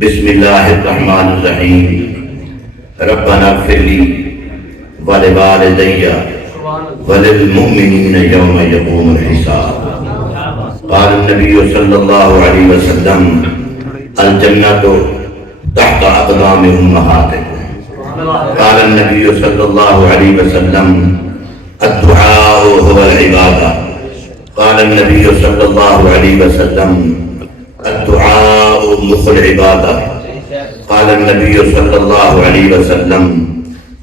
بسم اللہ الرحمن الرحیم ربنا اغفر لی ولوالدی وللمؤمنین یوم یقوم الحساب قال النبی صلی اللہ علیہ وسلم الجنۃ تحت اقدام امہاتکم قال النبی صلی اللہ علیہ وسلم الدعاء هو العبادہ قال النبی صلی اللہ علیہ وسلم الدعاء مخ العبادہ قال النبی صلی اللہ علیہ وسلم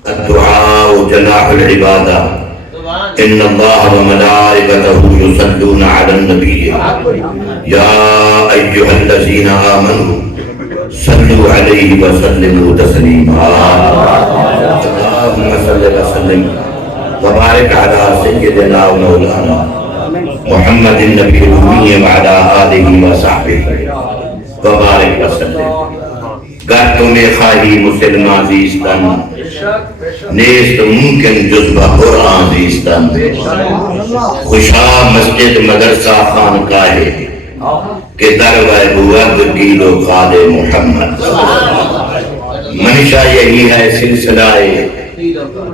الدعاء جناح العبادہ ان اللہ وملائکته یصلون علی النبی یا ایہا الذین آمنوا صلوا علیہ وسلموا تسلیما اللہم صل وسلم وبارک علی سیدنا و مولانا محمد النبی الأمی وعلا آلہ وصحبہ وبارک وسلم گرتوں میں خواہی مسلمان زیستان نیست ممکن جذبہ قرآن زیستان خوشا مسجد مدرسہ خانقاہ کہ دروہ بواب گیلو قاد محمد منشا یہی ہے سلسلہ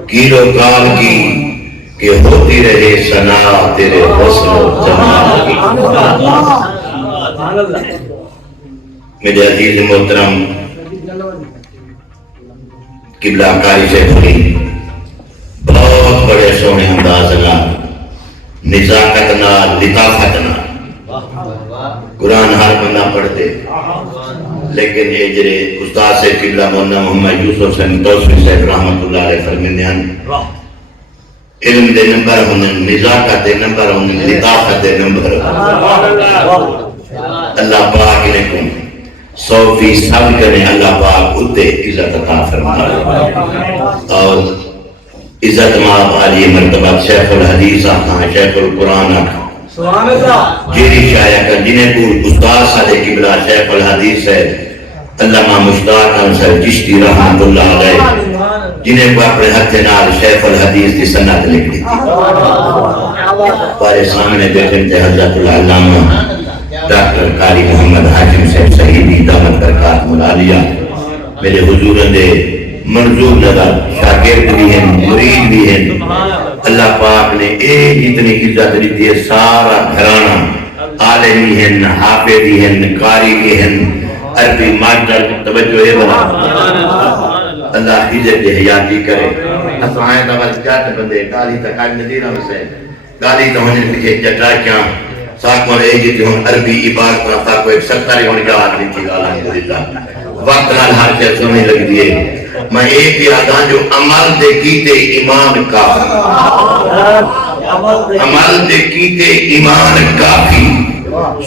گیلو کال کی کہ ہوتی رہے ثنا تیرے حسن و جمال کی میرے عزیز محترم قبلہ کاری سے بھلی بہت بڑے سونے انداز نہ نزاکت نہ لطافت نہ قرآن ہر بندہ پڑھتے لیکن اجرے استاد سے قبلہ مولانا محمد یوسف سے توسوی صاحب رحمت اللہ علیہ فرمیندے ہیں علم دے نمبر ہونے نزاکت دے نمبر ہونے لطافت دے نمبر اللہ پاک نے کن 100% کرنے اللہ پاک ادھے عزت عطا فرمائے اور عزت ماں عالی مرتبہ شیخ الحدیث آکھاں شیخ القرآن آکھاں جیری شایع کر جنہیں کو استاد صادق قبلہ شیخ الحدیث ہے علامہ مشتاق انصر چشتی رحمت اللہ علیہ جنہیں کو اپنے ہتھے نال شیخ الحدیث کی سنت لکھ دی پارے سامنے بیٹھے تھے حضرت العلامہ ڈاکٹر قاری محمد حاشم صاحب صحیحی دامت برکات ملالیہ میرے حضور دے منظور نظر شاگرد بھی ہیں مرید بھی ہیں اللہ پاک نے ایک اتنی عزت دیتی ہے سارا گھرانہ عالمی ہیں حافظی ہیں قاری بھی ہیں عربی ماسٹر توجہ ہے بنا اللہ حجت حیاتی کرے اسائیں دول جات بندے گالی تکاج ندیرہ سے گالی تو ہمیں پیچھے جٹا کیا ساکھوں نے ایک جیتے ہوں عربی عبارت پر ساکھوں ایک سرکاری ہونے کا آدمی تھی الحمدللہ وقت نال ہر چیز سمجھ لگ دیئے میں ایک یاداں جو عمل دے کیتے ایمان کافی عمل دے کیتے ایمان کافی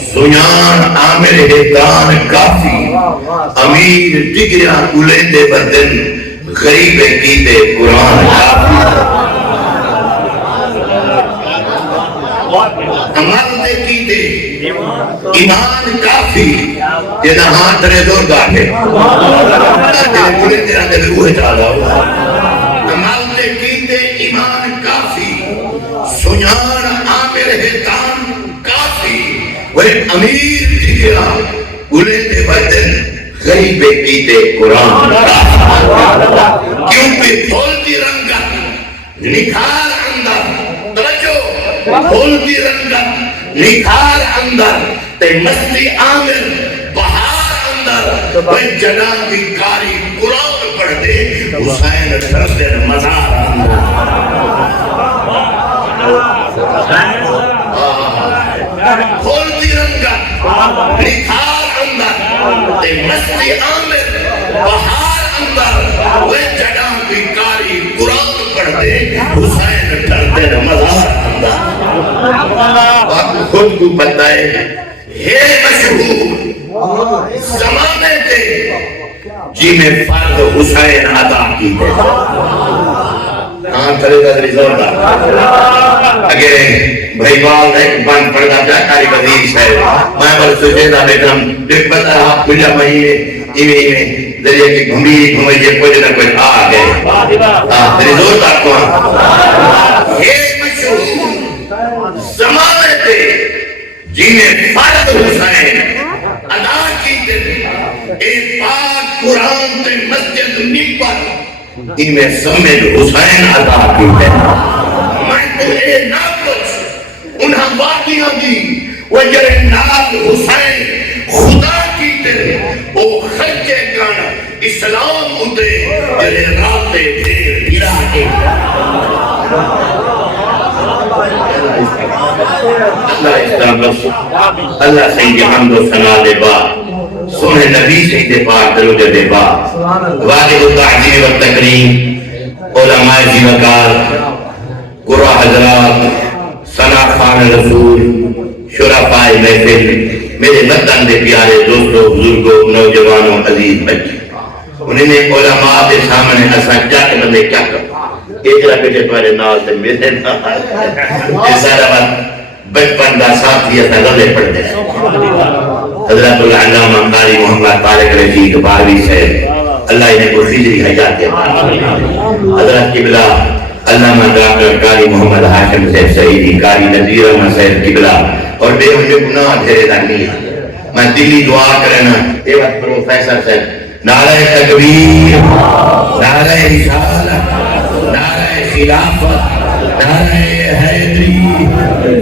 سنیان عامر حیدان کافی امیر جگریاں الیندے بدن غریب کیتے قرآن کافی عمل دے کیتے ایمان کافی جنہ ہاتھ رہ دور گاٹھے تیرے پورے تیرہ دے روح چالا ہوا عمل دے کیتے ایمان کافی سنیان عامر حیدان کافی وہ امیر جگرہ الیندے بدن غریب کیتے قرآن کیونکہ بھولتی رنگت نکھار اندر توجہ بھولتی رنگت نکھار اندر تے مستی آمر بہار اندر وہ جنان کی کاری قرآن پڑھ دے حسین ٹھردر مزار بھولتی رنگت نکھار اندر تے مستی آمر بہار اندر وہ جنان کی کاری قرآن پڑھ دے حسین ٹھردر مزار اندر خود کو بتائے ہے مشہور زمانے تھے جی میں فرد حسین ادا کی تھے چلے گا ریزور دا اگر بھائی بال ایک بند پڑھتا جا کاری وزیر صاحب میں بل سوچے دا بیٹھم دیکھ بتا آپ کجا مہینے ایویں ذریعے کی گھمیے کچھ نہ کچھ آ گئے ریزور دا کون ہے مشہور زمانے تھے جنہیں فرد حسین ادا کی تھے اے پاک قرآن تے مسجد ممبر میں سمجھ حسین عطا کی ہے. میں تو اے نہ پوچھ انہاں باقیاں دی وہ جرے نال حسین خدا کی تے او خرچے گانا اسلام ہوتے جرے راتے پھر گرا کے اللہ اسلام بخش. اللہ سید حمد و ثنا دے بعد سونے نبی سید پاک درود دے بعد واجب التعظیم و تکریم علماء زیوکار قرآ حضرات ثنا خان رسول شرفاء محفل میرے وطن دے پیارے دوستوں بزرگوں نوجوانوں عزیز بچے انہیں نے علماء دے سامنے اساں چک بندے چک ایجرا بیٹے تمہارے نال تے میرے نال یہ سارا بات بچپن دا ساتھی اساں گلے پڑھتے ہیں. حضرت العلامہ قاری محمد طارق رشید باروی صاحب اللہ انہیں کو خجری حیات دے. حضرت قبلہ علامہ ڈاکٹر قاری محمد ہاشم صاحب سعیدی قاری نذیر احمد صاحب قبلہ اور بے مجھے گناہ دھیرے دنی ہے. میں دلی دعا کرنا اے وقت پروفیسر صاحب نعرہ تکبیر نعرہ رسالت نعرہ خلافت نعرہ حیدری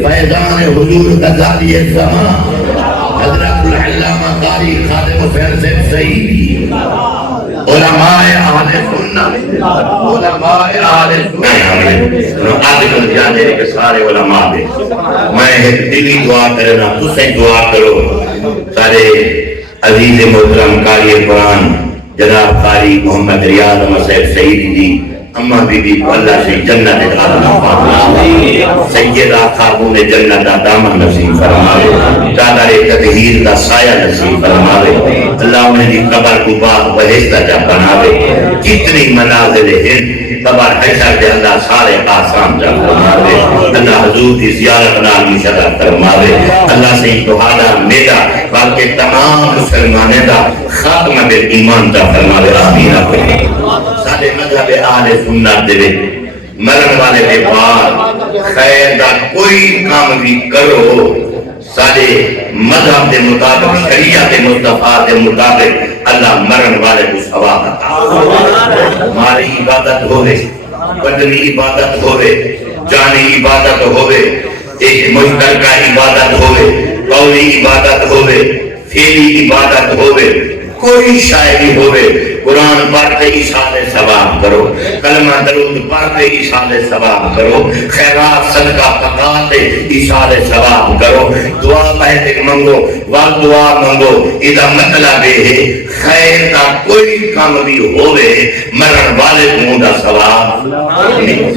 فیضان حضور غزالی الزمان حضرت العلامہ قاری خادم حسین صاحب سعیدی علماء اہل سنت علماء اہل سنت آج کل جانے کے سارے علماء دے میں ایک دلی دعا کرنا تسے دعا کرو سارے عزیز محترم قاری قرآن جناب قاری محمد ریاض احمد صاحب سعیدی دی اما بی بی کو اللہ سے جنت عطا فرمائے. سیدہ خاتون جنت دا دامن نصیب فرمائے. چادر تطہیر دا سایہ نصیب فرمائے. اللہ انہیں دی قبر کو باغ بہشتہ جا بناوے. کتنی منازل ہیں قبر حشر دے اللہ سارے آسان جا فرمائے. اللہ حضور دی زیارت نال مشرف فرمائے. اللہ سے توحادہ میرا بلکہ تمام مسلمانوں دا خاتمہ بالایمان جا فرمائے. آمین. سارے مذہب اہل سنت دے مرن والے کے بعد خیر دا کوئی کام بھی کرو سارے مذہب دے مطابق شریعت مصطفیٰ دے مطابق اللہ مرن والے کو ثواب عطا. مالی عبادت ہوئے بدنی عبادت ہوئے جانی عبادت ہوئے ایک مشترکہ عبادت ہوئے قولی عبادت ہوئے فعلی عبادت ہوئے کوئی شاعری ہوئے قرآن پڑھتے ایصال ثواب کرو کلمہ درود پڑھتے ایصال ثواب کرو خیرات صدقہ پکاتے ایصال ثواب کرو دعا پہلے منگو وال دعا منگو اذا مطلب ہے خیر کا کوئی کام بھی ہوئے مرن والے کو دا ثواب نہیں.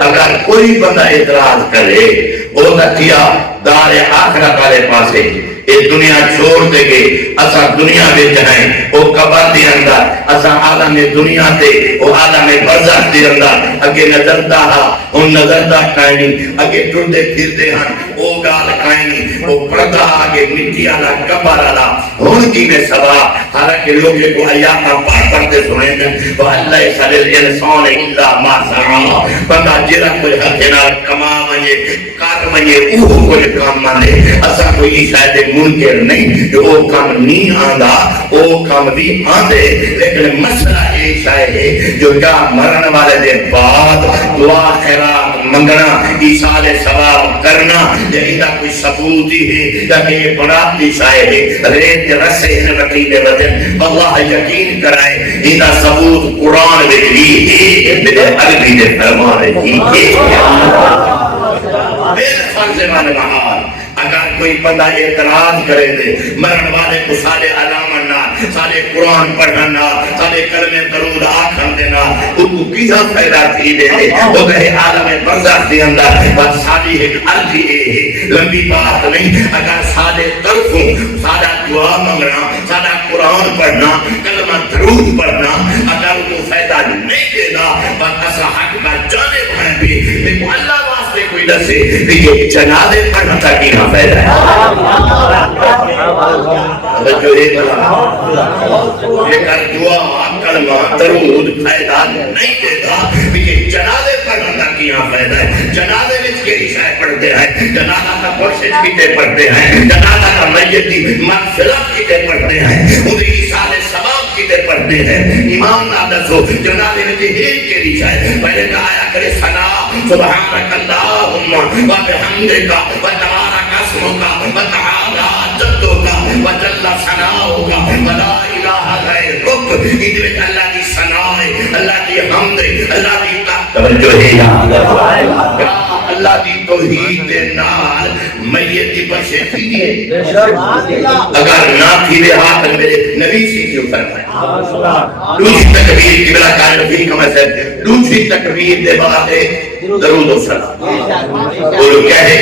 اگر کوئی بندہ اعتراض کرے وہ دکھیا دار آخرت والے پاسے یہ دنیا چھوڑ دے گے اسا دنیا میں جائیں وہ قبر دے اندر اسا عالم دنیا تے وہ عالم برزخ دے اندر اگے نظر دا ان نظر دا کائنی اگے ٹردے پھردے ہن وہ گال کائنی وہ پردہ آگے مٹی آلا قبر آلا ہون کی میں ثواب. حالانکہ لوگ کو آیات پاک پڑھتے سنے ہیں وَأَلَّا يَسْأَلِ الْإِنسَانَ إِلَّا مَا سَعَى بندہ جرا کوئی حق نال کما مجھے کار مجھے اوہ کوئی کام مانے اسا کوئی شاید منکر نہیں جو وہ کام نہیں آندا وہ کام بھی آندے لیکن مسئلہ ایک ہے جو کیا مرن والے دے بعد دعا خیرات منگنا ایصال ثواب کرنا یہ کوئی ثبوت ہی ہے کہ بڑا شاید ہے ریت رسے رقیب وطن اللہ یقین کرائے یہ ثبوت قرآن میں بھی ہے میرے عربی نے فرمانے کی فرض والے محال. اگر کوئی بندہ اعتراض کرے دے مرن والے کو سارے علامہ نہ سارے قرآن پڑھنا سارے کلمے درود آخر دینا ان کو کیسا فائدہ تھی دے وہ کہے عالم برزخ دے اندر بس ساری ایک عرضی ہے لمبی بات نہیں. اگر سارے طرفوں سارا دعا منگنا سارا قرآن پڑھنا کلمہ درود پڑھنا اگر ان کو فائدہ نہیں دے گا بس ایسا حق کا جانے بھائیں بھی لیکن اللہ واسطے کوئی دسے کہ یہ جنازے پڑھنا تھا کہ نہ فائدہ ہے. جو ایک لیکن دعا کلمہ درود فائدہ نہیں دے گا کہ یہ جنازے پڑھن دا کیا فائدہ ہے؟ جنازے وچ کیڑی شے پڑھتے ہیں؟ جنازہ کا پرسج کیتے پڑھتے ہیں؟ جنازہ کا میت دی مغفرت کیتے پڑھتے ہیں؟ اودی ایصال ثواب کیتے پڑھتے ہیں؟ ایمان نہ دسو جنازے وچ ایک کیڑی شے پہلے نہ آیا کرے ثنا سبحانک اللہم و بحمدک و تبارک اسمک و تعالی جدک و جل ثناؤک و لا الہ غیرک. ادھر اللہ کی ثنا ہے، اللہ کی حمد ہے، اللہ کی توجہ ہے یہاں اللہ دی توحید دے نال میت دی بخشش تھی ہے. اگر نہ تھی دے ہاتھ میرے نبی سے کیوں فرمایا دوسری تکبیر کی بلا کان نبی کا مسئلہ دوسری تکبیر دے بعد درود و سلام بولو کیا ہے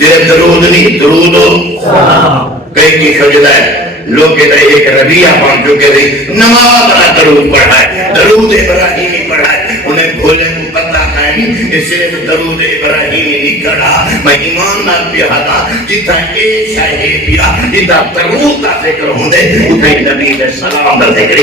یہ درود نہیں درود و سلام. کئی کی سجدہ ہے لوگ کہتے ہیں ایک ربیہ پہنچ چکے تھے نماز بڑا درود پڑھا ہے درود ابراہیمی پڑھا ہے انہیں بھولے کو پتہ نہیں اسے درود ابراہیمی نہیں کڑا. میں ایمان نال پیا تھا جتا ایک شاہے پیا جتا درود کا ذکر ہوں دے اتنے نبی علیہ السلام کا ذکر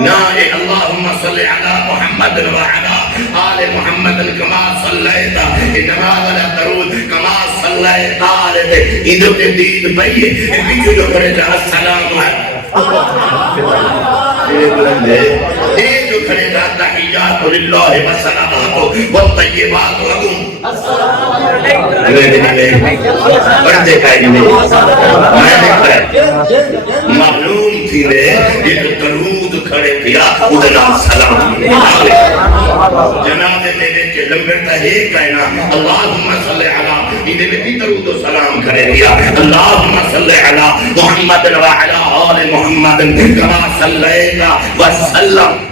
نا اللہم صلی علی محمد وعلا آل محمد کما صلیت انما علی درود کما صلیت آل ادھر کے دین بھئیے بیچو جو کرے جا السلام ہے یہ جو کرے جا تحیات للہ والسلامات والطیبات لکم بڑھتے کائیں میں میں دیکھ رہے معلوم تھی لے یہ درود کھڑے دیا ادنا سلام جناب میرے کے لمبرتا ہے کہنا اللہم صلی علی ادھے میں بھی درود و سلام کھڑے دیا اللہم صلی علی محمد وعلا آل محمد کما صلیتا وسلم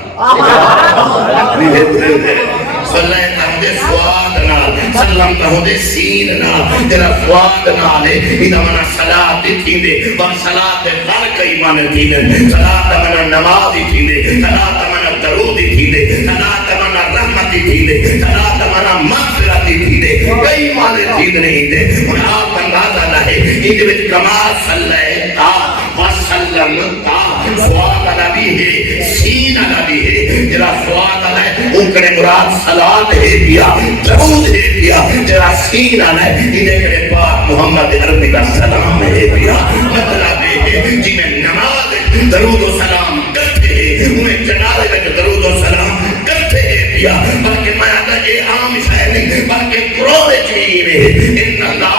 صلیتا ہوں دے سواد نال سلم تا ہوں دے سین نال تیرا سواد نال ادھا منا صلاة تھی دے اور صلاة غرق ایمان تھی دے صلاة منا نمازی تھی دے صلاة منا درودی تھی دے صلاة منا رحمتی تھی دے صلاة منا مغفرتی تھی دے کئی مانے تھی دے نہیں دے اور آپ اندازہ لہے ادھے وچ کما صلیتا وسلمتا سواد نبی ہے سین نبی ہے تیرا سواد ہے انکڑے مراد صلاة ہے دیا درود ہے دیا تیرا سین ہے انہیں کرے پاک محمد عربی کا سلام ہے دیا مطلب ہے جنہیں نماز درود و سلام کرتے ہیں انہیں جنازے میں درود و سلام کرتے ہیں دیا بلکہ میں آتا یہ عام شاید نہیں بلکہ قرآن چیئے ہے ان اللہ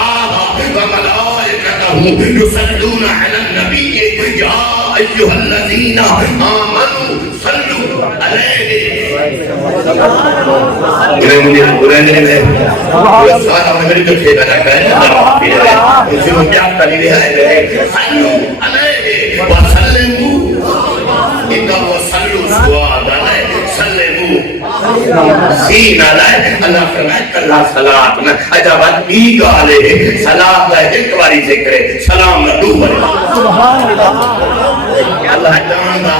و ملائکتہ یصلون علی النبی یا ایوہ الذین آمنوا صلوا علیہ مجھے قرآن میں سارا میرے جو چھیدہ رکھا ہے مجھے وہ پیاب کا لیے ہے صلوا علیہ وسلموا اکا وسلوا سواد علیہ سلموا سین علیہ اللہ فرمائے کلہ صلاة میں عجبت ای گالے صلاة ہے ایک باری ذکرے سلام نہ دو باری اللہ جاندہ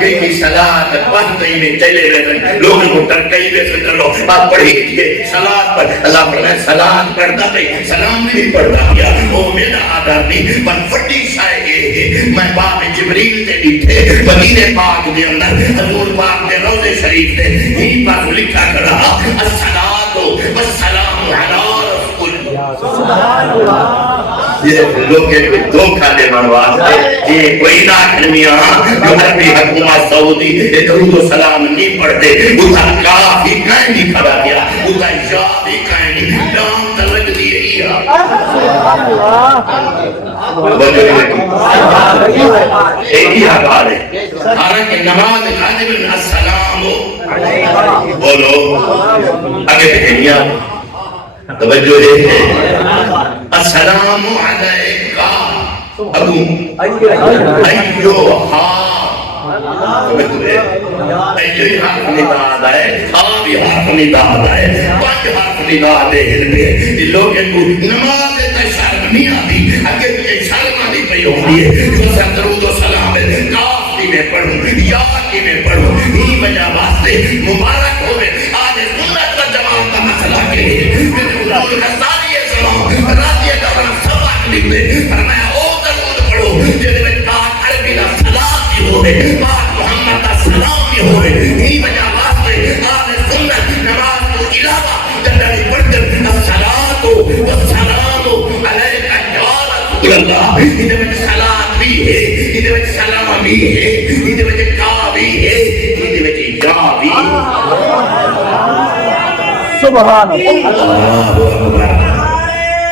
کئی کی صلاة پڑھتے ہی میں چلے رہے لوگوں کو ترکئی بے سے کرلو بات پڑھی تھے صلاة پر اللہ فرمائے صلاة پڑھتا تھے سلام نہیں پڑھتا گیا وہ میرا آدھار نہیں پر فٹی شاہ یہ ہے میں باپ جبریل تے دیتے مدینہ پاک دے اندر حضور پاک دے روضے شریف دے ہی پاک لکھا کرا الصلاة والسلام علی رسول سبحان اللہ. یہ لوگ دو کھانے منواستے یہ کوئی ناکھنمیاں جو عربی حکومت سعودی درود و سلام نہیں پڑھتے اتھا کافی کہیں نہیں کھڑا گیا اتھا جابی کہیں نہیں نام تلگ دیئے ہی ایک ہی حقار ہے حالانکہ نماز خادم السلام بولو آگے بھیجیا توجہ ہے السلام علیکہ ابو ایوہا ایوہی حرف نداد ہے آبی حرف نداد ہے پانچ حرف نداد ہے یہ لوگ نماز تشرم نہیں آتی اگر شرم آتی پہ ہوتی ہے جو درود و سلام ہے کافی میں پڑھوں یا کی میں پڑھوں ہی وجہ واسطے مبارک ہوئے آج سنت و جماعت کا مسئلہ کے لیے حضور کا ساری سلام راضی دوران سباق لکھتے فرمایا او درود پڑھو جیسے میں پاک عربی کا سلام بھی ہوئے پاک محمد کا سلام بھی ہوئے ادھر میں سلام بھی ہے، ادھر میں سلام بھی ہے، ادھر میں کا بھی ہے، ادھر میں جا بھی ہے۔ سبحان اللہ۔ اللہ اکبر۔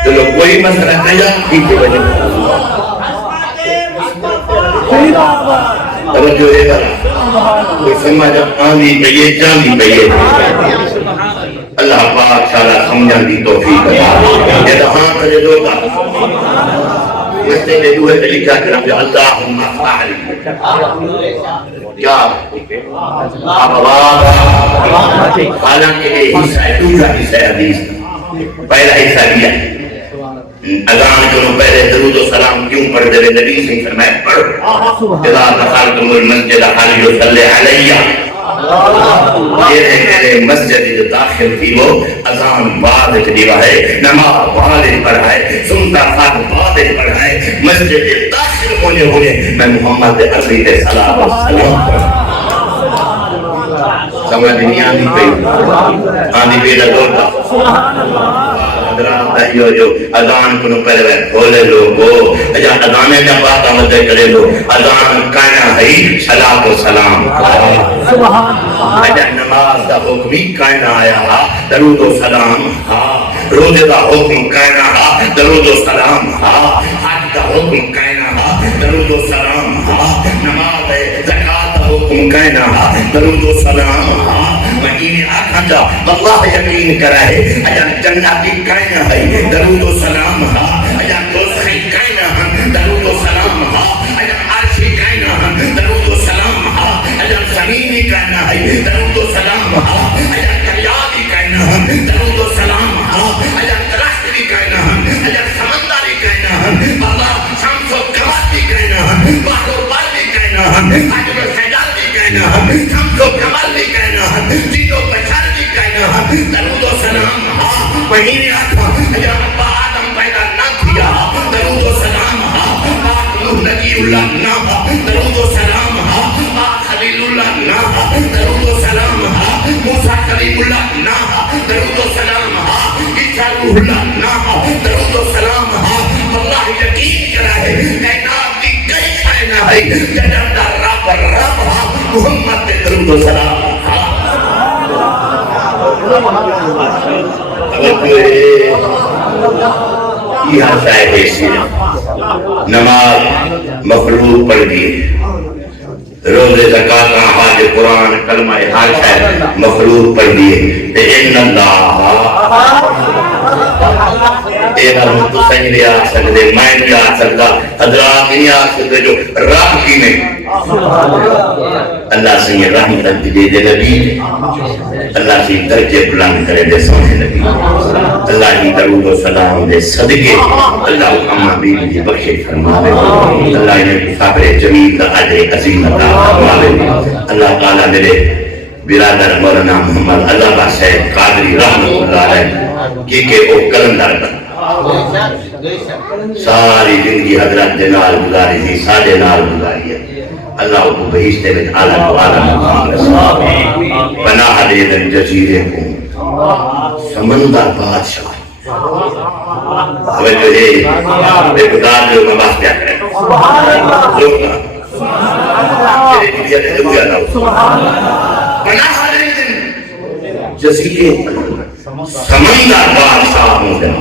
چلو کوئی مسئلہ نہیں ادھر میں توجہ ہے بھلا کوئی سمجھ آندھی پہیے جاندھی پہیے اللہ پاک سارا سمجھان دی توفیق عطا یہ تو ہاں کرے دو گا مسئلے میں دوہے پہ لکھا کرم جو اللہم افعل کیا آپ حالانکہ یہ حصہ ہے دوسرا حصہ ہے حدیث پہلا حصہ لیا اذان کنو پہلے درود و سلام کیوں پڑھ دے نبی سے فرمائے پڑھ اذا دخلتم المسجد حلو صلی علیہ یہ ہے کہ مسجد جو داخل تھی وہ اذان بعد دیوا ہے نماز بعد پڑھائے سنتا خط بعد پڑھائے مسجد داخل ہونے ہوئے میں محمد عربی دے صلاۃ و سلام سمجھ نہیں آنی پہ آنی پہ لگوتا جو جو اذان کو پہلے کھولے لوگو اجا اذانے میں بات آمد کرے لو اذان کہنا ہے صلاۃ و سلام اجا نماز دا حکمی کہنا آیا درود و سلام روزے دا حکم کہنا درود و سلام حج دا حکم کہنا درود و سلام نماز زکات دا حکم کہنا درود و سلام مہینے آخا جا اللہ یقین کرا ہے اجا جناتی کہنا ہے درود و سلام اجا دوسری کہنا درود و سلام اجا عرشی کہنا درود و سلام اجا زمینی کہنا ہے درود و سلام اجا کلیابی کہنا درود و سلام اجا تراشتی کہنا اجا سمندری کہنا اللہ شمس و قمر کہنا بحر و بر کہنا حجر و سجاد کہنا شمس و قمر کہنا جید و بشر کہنا درود و سلام مہینے آتا اجا ابا آدم پیدا نہ کیا درود و سلام پاک نوح نبی اللہ نہ درود و سلام پاک خلیل اللہ نہ درود و سلام موسیٰ کلیم اللہ نہ درود و سلام عیسیٰ روح اللہ نہ درود و سلام اللہ یقین کرا ہے کائنات کی کئی شائنہ ہے جنردہ رب محمد درود و سلام یہ حسائے حیثی نماز مخلوق پڑھ دیئے روزے زکاة حاج قرآن کلمہ ہر شاید مخلوق پڑھ دیئے ان اللہ تیرا تو صحیح نہیں آ سکتے میں نہیں آ سکتا حضرات نہیں آ سکتے جو رب کی میں اللہ سے یہ رحمت دے دے نبی اللہ سے درجے بلند کرے دے سونے نبی اللہ کی درود و سلام دے صدقے اللہ محمد بی دی بخشے فرماوے اللہ نے صبر جمیل دا اجر عظیم عطا فرماوے اللہ تعالی میرے برادر مولانا محمد اللہ صاحب قادری رحمت اللہ علیہ کہ وہ کلندر ساری زندگی حضرت جنال گزاری تھی سادے نال گزاری ہے اللہ کو بہشتے میں عالم و عالم مقام رسول پناہ دے دن جزیرے کو سمندر بادشاہ اوہ جو ہے بے قدار جو مباس کیا کریں لوگا تیرے دنیا نے دنیا نہ ہو پناہ دے دن جزیرے سمندر بادشاہ ہوں گے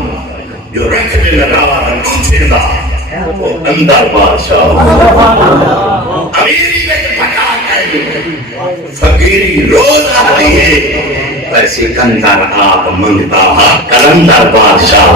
جو رکھ دے لگا نوچے دا وہ اندر بادشاہ امیری میں پکا کر فقیری روز آتی ہے پر سکندر آپ منگتا کلندر بادشاہ